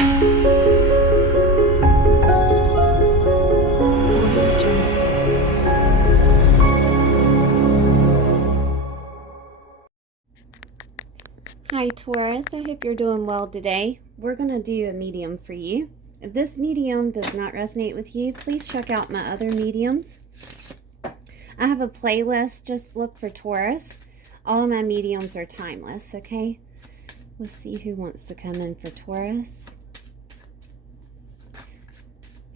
Hi Taurus, I hope you're doing well today. We're going to do a medium for you. If this medium does not resonate with you, please check out my other mediums. I have a playlist, just look for Taurus. All of my mediums are timeless, okay? Let's see who wants to come in for Taurus.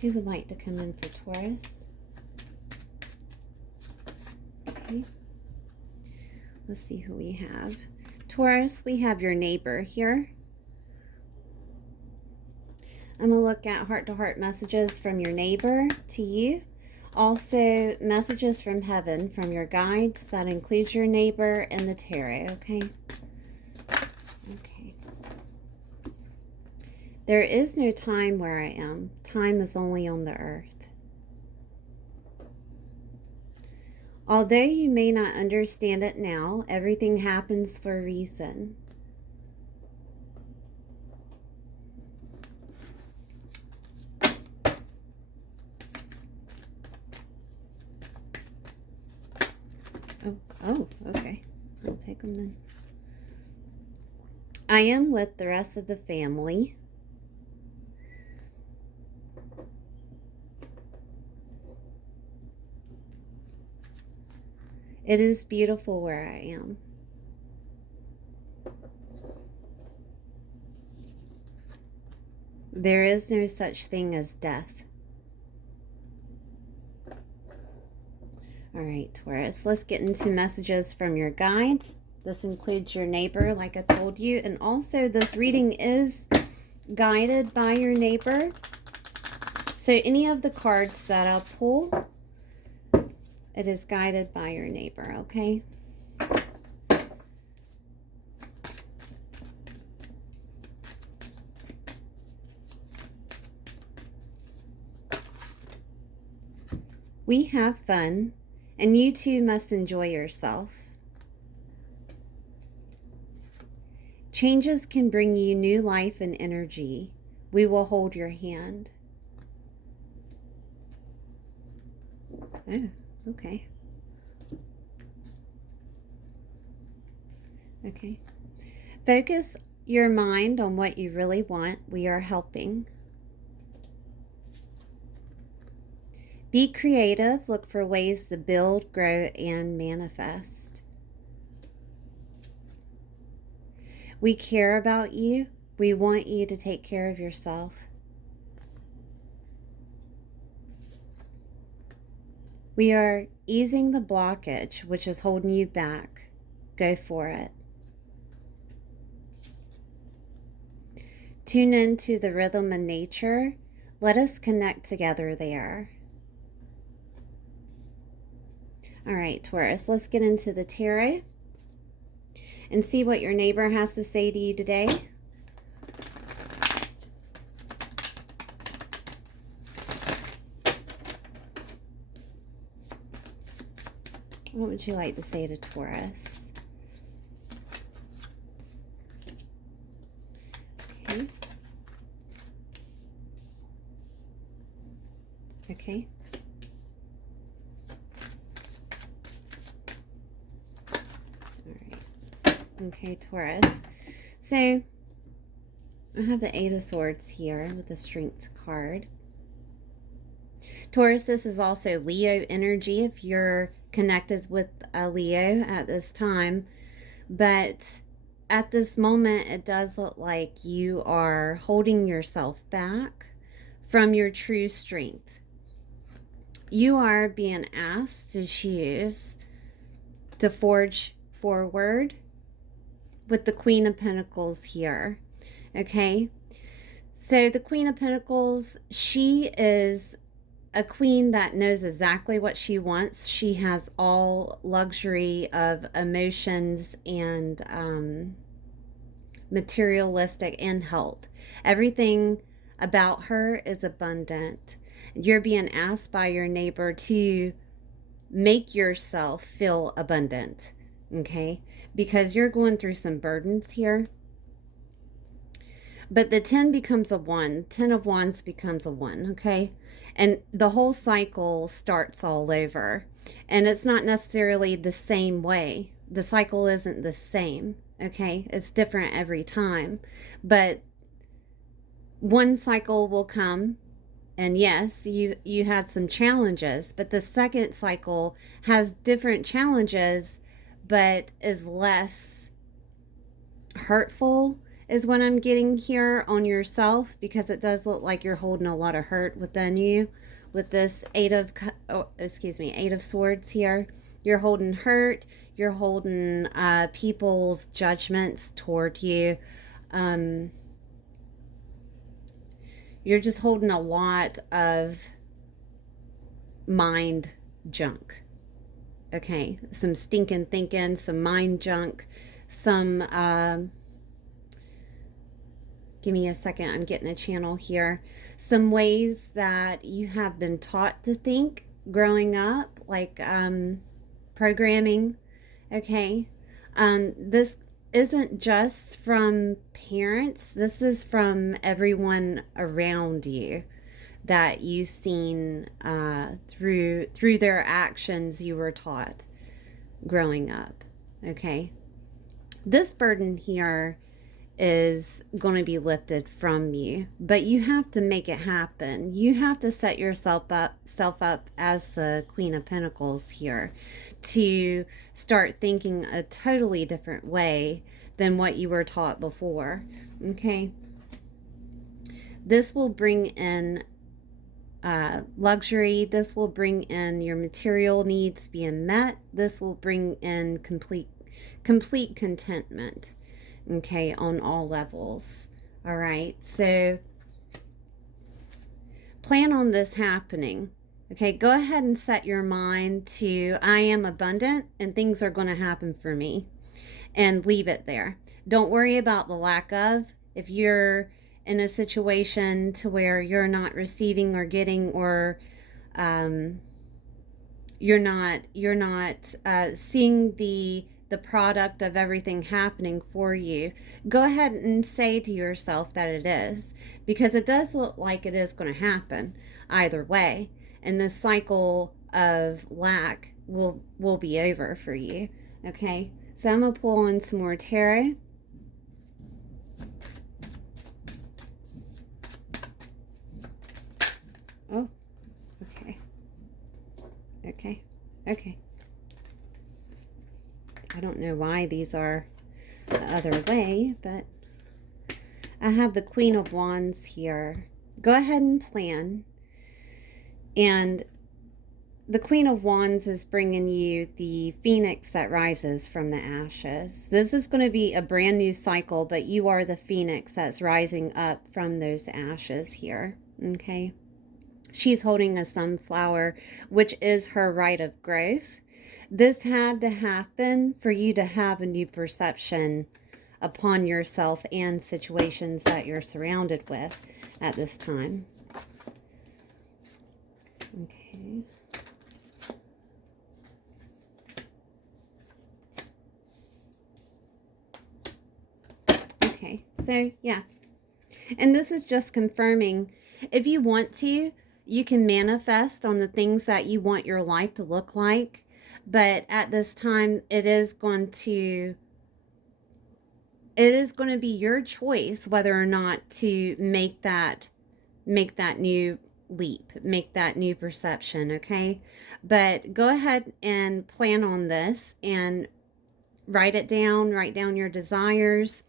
Who would like to come in for Taurus? Okay. Let's see who we have. Taurus, we have your neighbor here. I'm going to look at heart-to-heart messages from your neighbor to you. Also, messages from heaven, from your guides. That includes your neighbor and the tarot, okay? Okay. There is no time where I am. Time is only on the earth. Although you may not understand it now, everything happens for a reason. Oh, okay. I'll take them then. I am with the rest of the family. It is beautiful where I am. There is no such thing as death. All right, Taurus, let's get into messages from your guides. This includes your neighbor, like I told you, and also this reading is guided by your neighbor. So any of the cards that I'll pull, it is guided by your neighbor, okay? We have fun, and you too must enjoy yourself. Changes can bring you new life and energy. We will hold your hand. Oh. Okay. Okay. Focus your mind on what you really want. We are helping. Be creative. Look for ways to build, grow, and manifest. We care about you. We want you to take care of yourself. We are easing the blockage, which is holding you back. Go for it. Tune into the rhythm of nature. Let us connect together there. All right, Taurus, let's get into the tarot and see what your neighbor has to say to you today. What would you like to say to Taurus? Okay. Okay. All right. Okay, Taurus. So, I have the Eight of Swords here with the Strength card. Taurus, this is also Leo energy if you're connected with a Leo at this time, but at this moment it does look like you are holding yourself back from your true strength. You are being asked to choose to forge forward with the Queen of Pentacles here. Okay, so the Queen of Pentacles, she is a queen that knows exactly what she wants. She has all luxury of emotions and materialistic and health. Everything about her is abundant. You're being asked by your neighbor to make yourself feel abundant, okay? Because you're going through some burdens here. But the 10 becomes a 1. 10 of Wands becomes a 1, okay? And the whole cycle starts all over. And it's not necessarily the same way. The cycle isn't the same, okay? It's different every time. But one cycle will come, and yes, you had some challenges, but the second cycle has different challenges, but is less hurtful, is what I'm getting here on yourself, because it does look like you're holding a lot of hurt within you with this Eight of Swords here. You're holding hurt. You're holding people's judgments toward you. You're just holding a lot of mind junk. Okay, some stinking thinking, some mind junk, some, give me a second, I'm getting a channel here. Some ways that you have been taught to think growing up, like programming, okay? This isn't just from parents, this is from everyone around you that you've seen through their actions you were taught growing up, okay? This burden here is going to be lifted from you, but you have to make it happen. You have to set yourself up as the Queen of Pentacles here to start thinking a totally different way than what you were taught before, okay? This will bring in luxury. This will bring in your material needs being met. This will bring in complete contentment, okay, on all levels. All right, so plan on this happening. Okay, go ahead and set your mind to I am abundant and things are going to happen for me, and leave it there. Don't worry about the lack of. If you're in a situation to where you're not receiving or getting, or you're not seeing the product of everything happening for you, go ahead and say to yourself that it is, because it does look like it is going to happen either way, and this cycle of lack will be over for you, okay? So I'm going to pull in some more tarot. Oh, okay. Okay. I don't know why these are the other way, but I have the Queen of Wands here. Go ahead and plan. And the Queen of Wands is bringing you the phoenix that rises from the ashes. This is going to be a brand new cycle, but you are the phoenix that's rising up from those ashes here, okay? She's holding a sunflower, which is her rite of growth. This had to happen for you to have a new perception upon yourself and situations that you're surrounded with at this time. Okay. Okay, so yeah. And this is just confirming, if you want to, you can manifest on the things that you want your life to look like. But at this time, it is going to be your choice whether or not to make that new leap, make that new perception, okay? But go ahead and plan on this and write down your desires.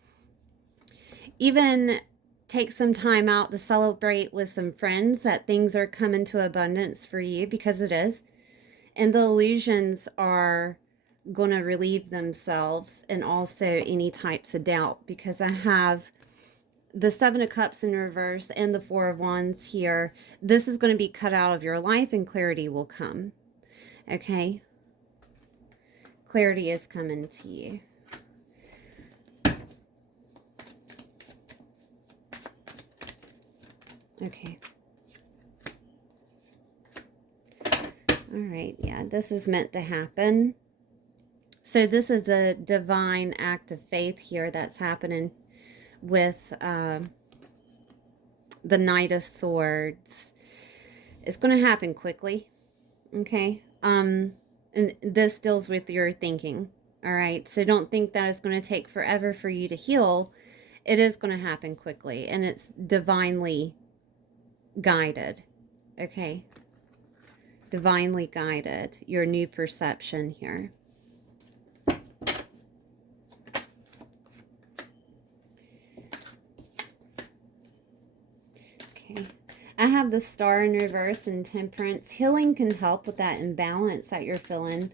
Even take some time out to celebrate with some friends that things are coming to abundance for you, because it is. And the illusions are going to relieve themselves, and also any types of doubt, because I have the Seven of Cups in reverse and the Four of Wands here. This is going to be cut out of your life and clarity will come. Okay? Clarity is coming to you. Okay. All right, yeah, this is meant to happen. So this is a divine act of faith here that's happening with the Knight of Swords. It's going to happen quickly. Okay. And this deals with your thinking. All right. So don't think that it's going to take forever for you to heal. It is going to happen quickly, and it's divinely guided. Okay. Divinely guided. Your new perception here. Okay. I have the Star in reverse and Temperance. Healing can help with that imbalance that you're feeling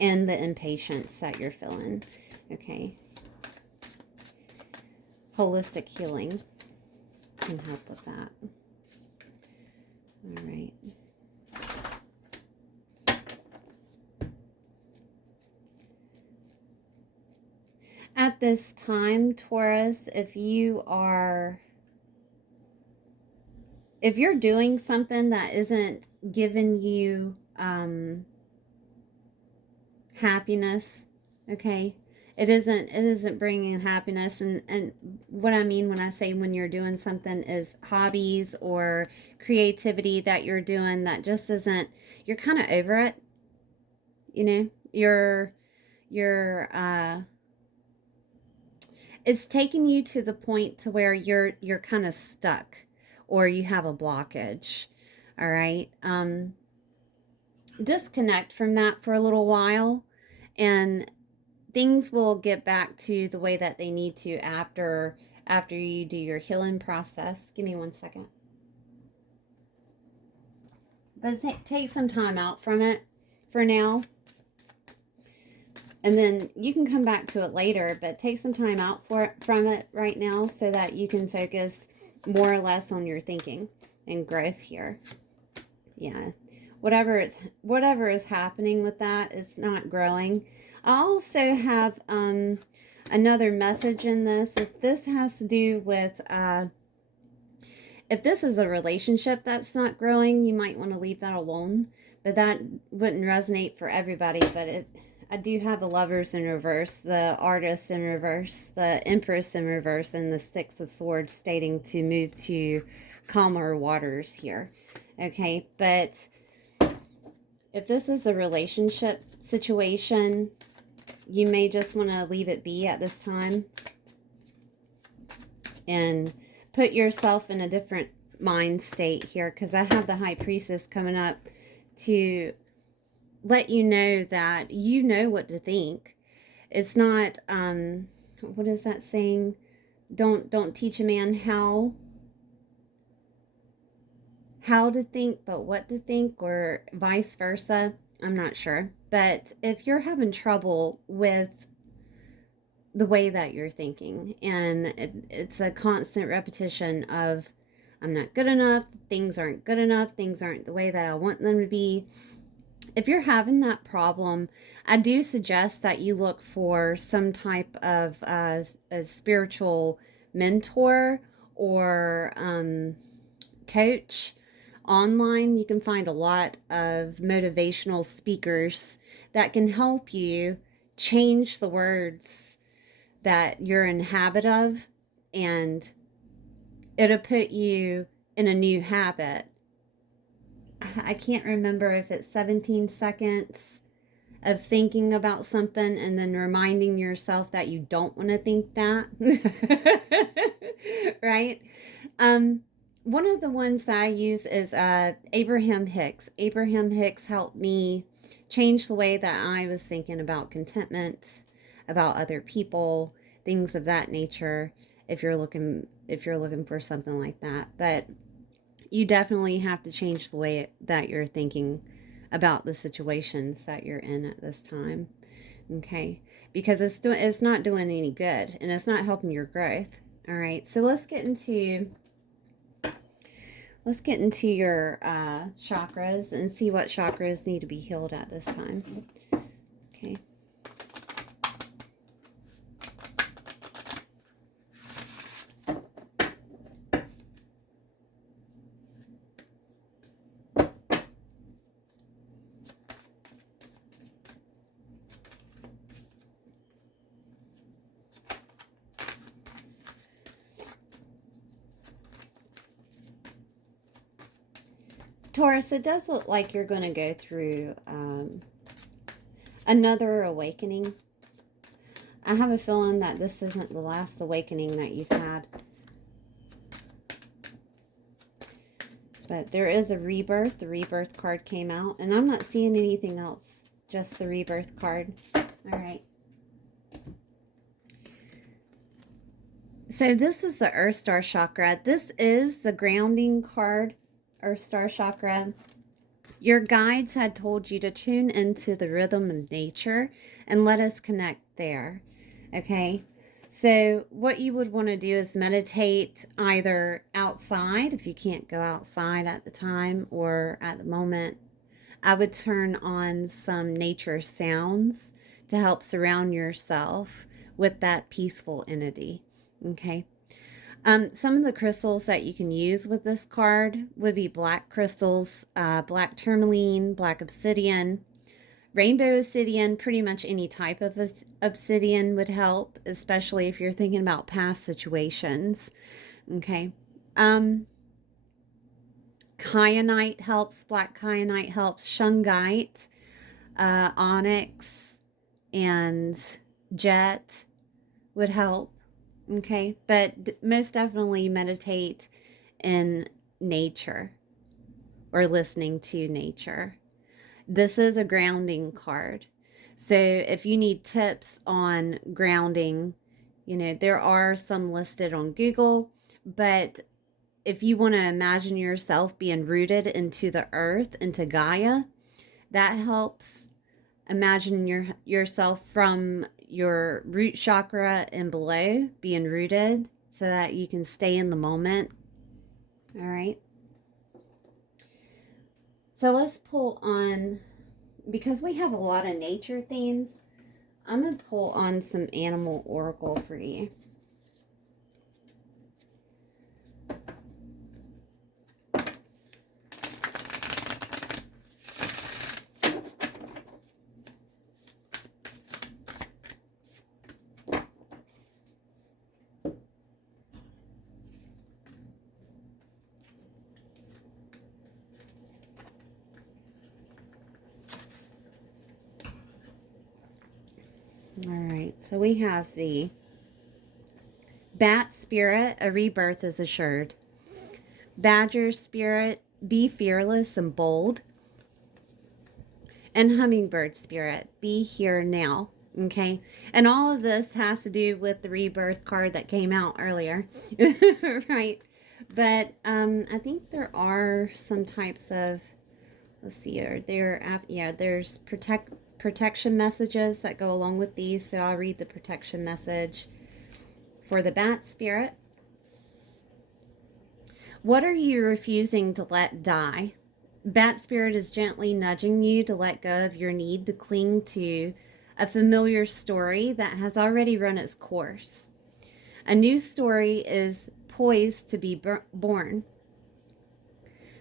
and the impatience that you're feeling. Okay. Holistic healing can help with that. All right. At this time, Taurus, if you're doing something that isn't giving you happiness, okay, it isn't bringing happiness, and what I mean when I say when you're doing something is hobbies or creativity that you're doing that just isn't, you're kind of over it, you know, you're it's taking you to the point to where you're kind of stuck or you have a blockage. All right. Disconnect from that for a little while, and things will get back to the way that they need to after you do your healing process. Give me 1 second. But take some time out from it for now. And then you can come back to it later, but take some time out from it right now so that you can focus more or less on your thinking and growth here. Yeah. Whatever is happening with that is not growing. I also have another message in this. If this has to do with if this is a relationship that's not growing, you might want to leave that alone. But that wouldn't resonate for everybody, but I do have the Lovers in reverse, the Artist in reverse, the Empress in reverse, and the Six of Swords stating to move to calmer waters here. Okay, but if this is a relationship situation, you may just want to leave it be at this time and put yourself in a different mind state here, because I have the High Priestess coming up to let you know that you know what to think. It's not what is that saying? Don't teach a man how to think, but what to think, or vice versa. I'm not sure. But if you're having trouble with the way that you're thinking, and it's a constant repetition of I'm not good enough, things aren't good enough, things aren't the way that I want them to be. If you're having that problem, I do suggest that you look for some type of a spiritual mentor or coach. Online, you can find a lot of motivational speakers that can help you change the words that you're in habit of, and it'll put you in a new habit. I can't remember if it's 17 seconds of thinking about something and then reminding yourself that you don't want to think that. Right? One of the ones that I use is Abraham Hicks. Abraham Hicks helped me change the way that I was thinking about contentment, about other people, things of that nature, if you're looking for something like that. But you definitely have to change the way that you're thinking about the situations that you're in at this time. Okay? Because it's not doing any good, and it's not helping your growth. All right. So let's get into your chakras and see what chakras need to be healed at this time. Okay. Taurus, it does look like you're going to go through another awakening. I have a feeling that this isn't the last awakening that you've had. But there is a rebirth. The rebirth card came out. And I'm not seeing anything else. Just the rebirth card. All right. So this is the Earth Star Chakra. This is the grounding card, Earth Star Chakra. Your guides had told you to tune into the rhythm of nature and let us connect there. Okay? So what you would want to do is meditate either outside, if you can't go outside at the time or at the moment. I would turn on some nature sounds to help surround yourself with that peaceful entity. Okay. Some of the crystals that you can use with this card would be black crystals, black tourmaline, black obsidian, rainbow obsidian. Pretty much any type of obsidian would help, especially if you're thinking about past situations. Okay. Kyanite helps, black kyanite helps, shungite, onyx, and jet would help. Okay, but most definitely meditate in nature or listening to nature. This is a grounding card. So if you need tips on grounding, you know, there are some listed on Google, but if you want to imagine yourself being rooted into the earth, into Gaia, that helps. Imagine yourself from your root chakra and below being rooted so that you can stay in the moment. All right. So let's pull on, because we have a lot of nature themes, I'm going to pull on some animal oracle for you. All right, so we have the bat spirit, a rebirth is assured. Badger spirit, be fearless and bold. And hummingbird spirit, be here now. Okay, and all of this has to do with the rebirth card that came out earlier. Right, but I think there are some types of, let's see here, there's protection messages that go along with these, so I'll read the protection message for the bat spirit. What are you refusing to let die? Bat spirit is gently nudging you to let go of your need to cling to a familiar story that has already run its course. A new story is poised to be born.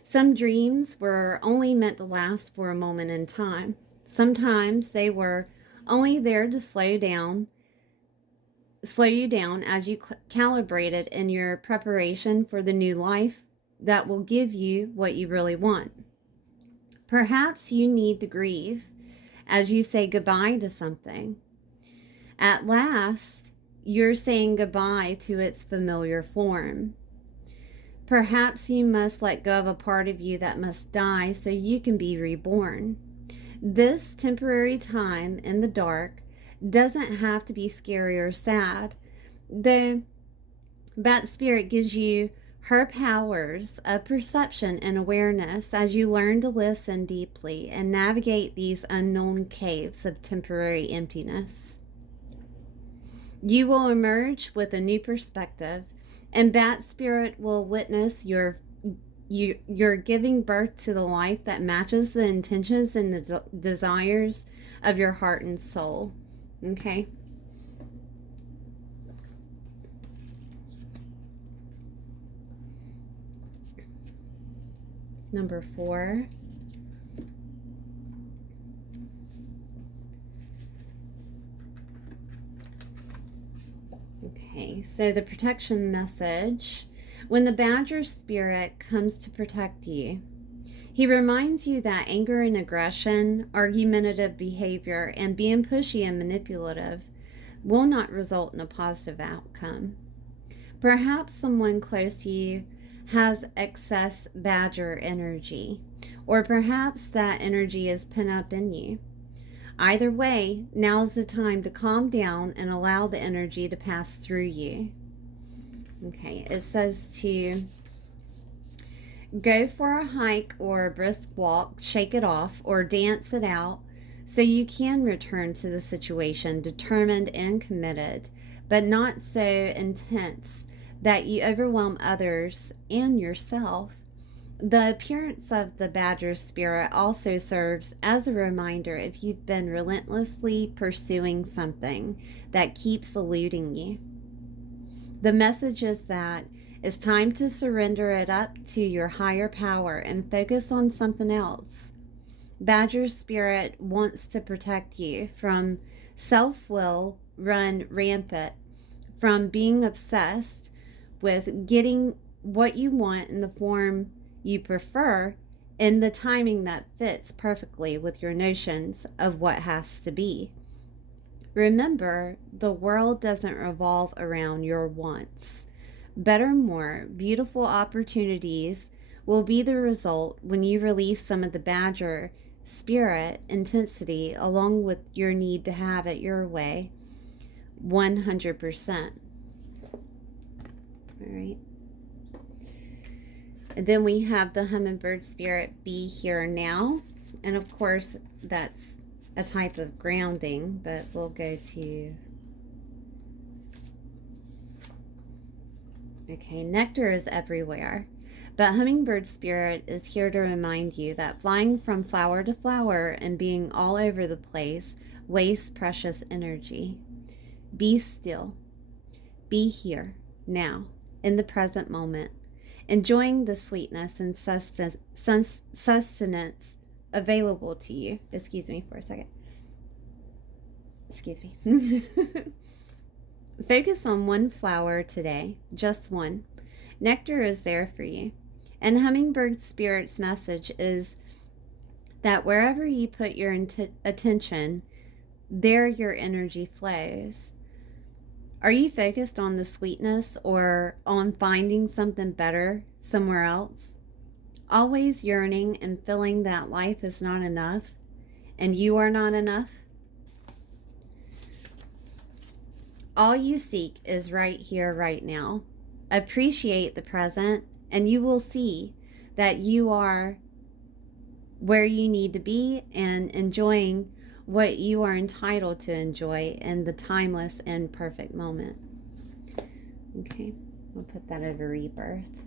Some dreams were only meant to last for a moment in time. Sometimes they were only there to slow you down as you calibrated in your preparation for the new life that will give you what you really want. Perhaps you need to grieve as you say goodbye to something. At last, you're saying goodbye to its familiar form. Perhaps you must let go of a part of you that must die so you can be reborn. This temporary time in the dark doesn't have to be scary or sad. The bat spirit gives you her powers of perception and awareness as you learn to listen deeply and navigate these unknown caves of temporary emptiness. You will emerge with a new perspective, and bat spirit will witness you're giving birth to the life that matches the intentions and the desires of your heart and soul. Okay? Number 4. Okay, so the protection message. When the badger spirit comes to protect you, He reminds you that anger and aggression, argumentative behavior, and being pushy and manipulative will not result in a positive outcome. Perhaps someone close to you has excess badger energy, or perhaps that energy is pent up in you. Either way, now is the time to calm down and allow the energy to pass through you. Okay, it says to go for a hike or a brisk walk, shake it off, or dance it out so you can return to the situation determined and committed, but not so intense that you overwhelm others and yourself. The appearance of the badger spirit also serves as a reminder if you've been relentlessly pursuing something that keeps eluding you. The message is that it's time to surrender it up to your higher power and focus on something else. Badger spirit wants to protect you from self-will run rampant, from being obsessed with getting what you want in the form you prefer in the timing that fits perfectly with your notions of what has to be. Remember, the world doesn't revolve around your wants. Better, more beautiful opportunities will be the result when you release some of the badger spirit intensity along with your need to have it your way 100%. All right. And then we have the hummingbird spirit, be here now. And of course, that's a type of grounding, but we'll go to... Okay, nectar is everywhere. But hummingbird spirit is here to remind you that flying from flower to flower and being all over the place wastes precious energy. Be still. Be here, now, in the present moment, enjoying the sweetness and sustenance available to you. Excuse me for a second. Excuse me. Focus on one flower today, just one. Nectar is there for you. And hummingbird spirit's message is that wherever you put your attention, there your energy flows. Are you focused on the sweetness or on finding something better somewhere else? Always yearning and feeling that life is not enough and you are not enough? All you seek is right here, right now. Appreciate the present and you will see that you are where you need to be and enjoying what you are entitled to enjoy in the timeless and perfect moment. Okay, we'll put that over rebirth.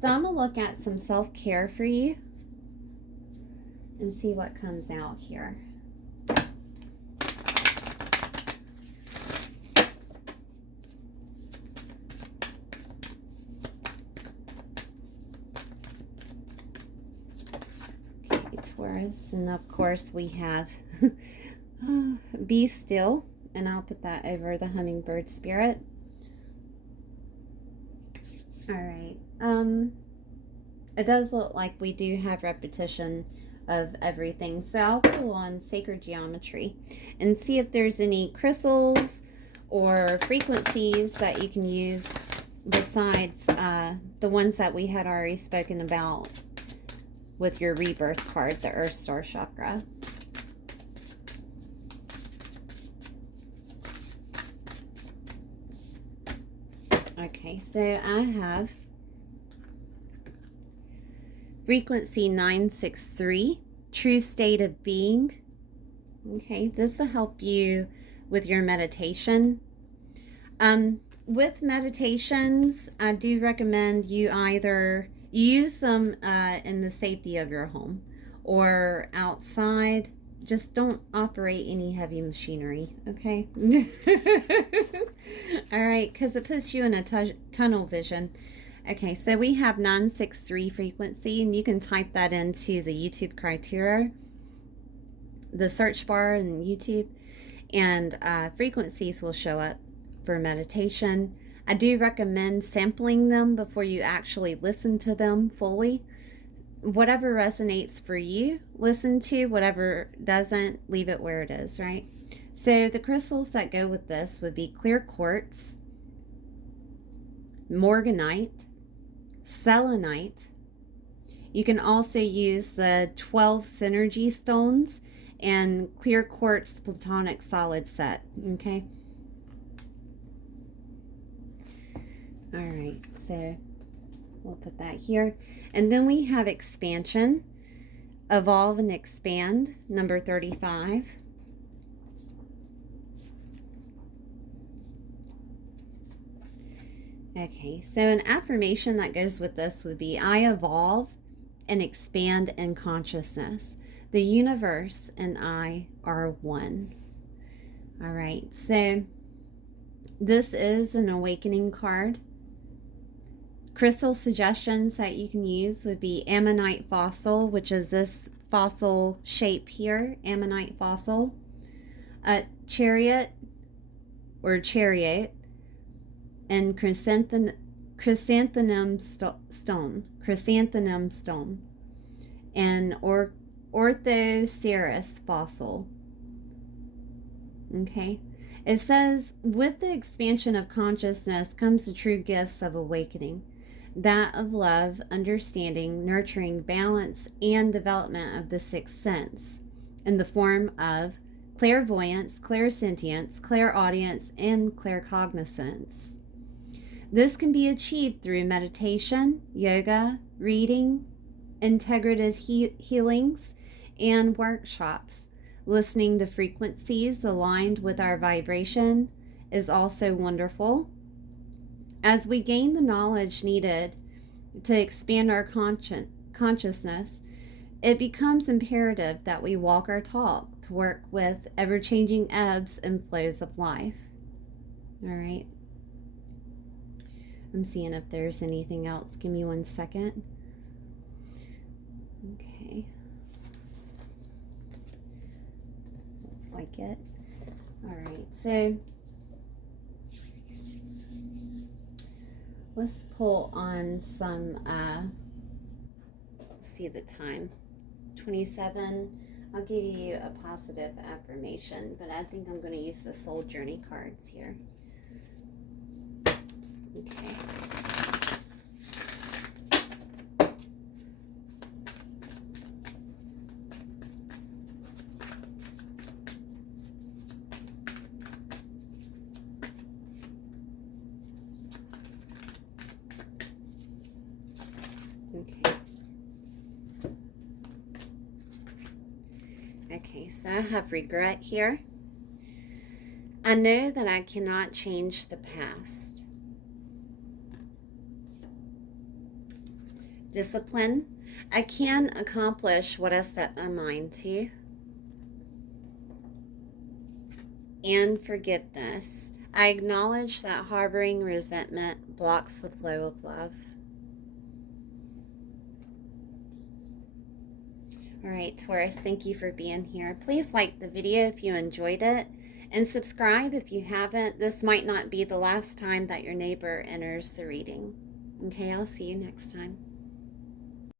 So I'm going to look at some self-care for you and see what comes out here. Taurus, and of course we have be still, and I'll put that over the hummingbird spirit. All right, it does look like we do have repetition of everything, so I'll pull on sacred geometry and see if there's any crystals or frequencies that you can use besides the ones that we had already spoken about with your rebirth card, the Earth Star Chakra. Okay, so I have frequency 963, true state of being. Okay, this will help you with your meditation. With meditations, I do recommend you either use them in the safety of your home or outside. Just don't operate any heavy machinery, okay? All right, because it puts you in a tunnel vision. Okay, so we have 963 frequency, and you can type that into the YouTube criteria, the search bar in YouTube, and frequencies will show up for meditation. I do recommend sampling them before you actually listen to them fully, whatever resonates for you, listen to. Whatever doesn't, leave it where it is, right? So the crystals that go with this would be clear quartz, morganite, selenite. You can also use the 12 synergy stones and clear quartz platonic solid set. Okay. All right, so we'll put that here. And then we have expansion, evolve and expand, number 35. Okay, so an affirmation that goes with this would be, I evolve and expand in consciousness. The universe and I are one. All right, so this is an awakening card. Crystal suggestions that you can use would be ammonite fossil, which is this fossil shape here, ammonite fossil, chariot or chariot, and chrysanthemum stone, and orthoceras fossil. Okay. It says, with the expansion of consciousness comes the true gifts of awakening, that of love, understanding, nurturing, balance, and development of the sixth sense in the form of clairvoyance, clairsentience, clairaudience, and claircognizance. This can be achieved through meditation, yoga, reading, integrative healings, and workshops. Listening to frequencies aligned with our vibration is also wonderful. As we gain the knowledge needed to expand our consciousness, it becomes imperative that we walk our talk to work with ever-changing ebbs and flows of life. All right. I'm seeing if there's anything else. Give me 1 second. Okay. Looks like it. All right. So let's pull on some, let's see the time, 27. I'll give you a positive affirmation, but I think I'm going to use the soul journey cards here. Okay. Okay, so I have regret here. I know that I cannot change the past. Discipline. I can accomplish what I set my mind to. And forgiveness. I acknowledge that harboring resentment blocks the flow of love. All right, Taurus, thank you for being here. Please like the video if you enjoyed it, and subscribe if you haven't. This might not be the last time that your neighbor enters the reading. Okay, I'll see you next time.